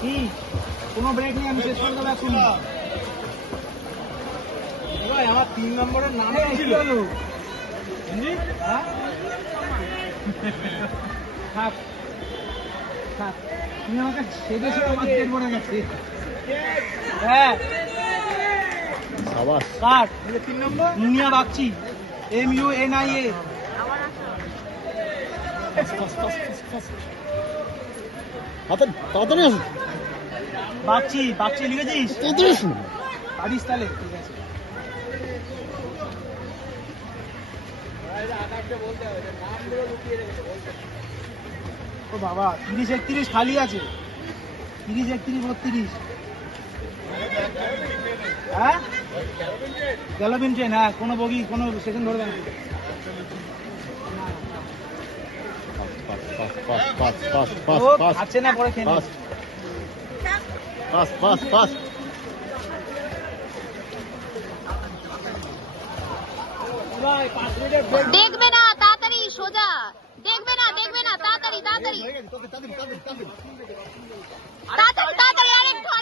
কি কোনো ব্রেক নেই, আমি শেষ করে দেবো এখন। ভাই আমার 3 নম্বরের নাম ছিল হ্যাঁ থাক থাক, তুমি আমাকে সেদে সেদে আমার পেট ভরে গেছে। হ্যাঁ সাবাস। কাট 3 নম্বর মুনিয়া বাগচি, MUNIA। তাড়াতাড়ি আসুন, বাগচি বাগচি লিখেছিস? তাড়াতাড়ি আসুন। পারিস তাহলে, ঠিক আছে। ও বাবা 30-31 খালি আছে, 30-31-32। হ্যাঁ গ্যালোপিন ট্রেন, হ্যাঁ কোনো বগি কোনো স্টেশন ধরবে না। ও খাচ্ছে না, পরে খেয়ে নেবে। ভাই 5 মিনিটের ব্রেক। দেখবে না তাড়াতাড়ি, সোজা দেখবে না তাড়াতাড়ি তাড়াতাড়ি তাড়াতাড়ি, আরেকটু